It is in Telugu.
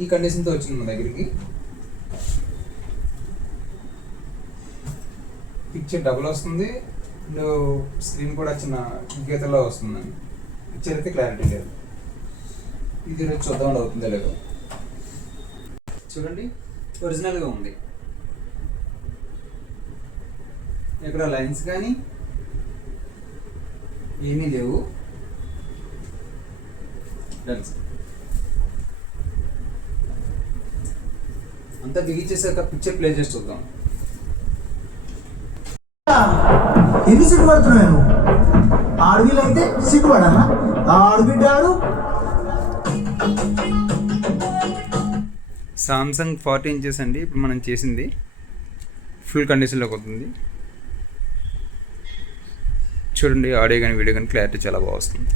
ఈ కండిషన్తో వచ్చింది మన దగ్గరికి. పిక్చర్ డబుల్ వస్తుంది, స్క్రీన్ కూడా చిన్న గీతలో వస్తుందండి. పిక్చర్ అయితే క్లారిటీ లేదు. ఇది రేపు చూద్దాం అవుతుందో లేదో. చూడండి, ఒరిజినల్గా ఉంది. ఇక్కడ లైన్స్ కానీ ఏమీ లేవు. అంతా బిగించేసాక పిక్చర్ ప్లే చేసి చూద్దాం. ఎన్ని సిగ్గుపడుతున్నాను? ఆడవిలైతే సిగ్గుపడానా? ఆడబిడ్డాడు. సామ్సంగ్ 40 ఇంచెస్ అండి. ఇప్పుడు మనం చేసింది ఫుల్ కండిషన్లోకి అవుతుంది. చూడండి, ఆడియో కానీ వీడియో కానీ క్లారిటీ చాలా బాగా వస్తుంది.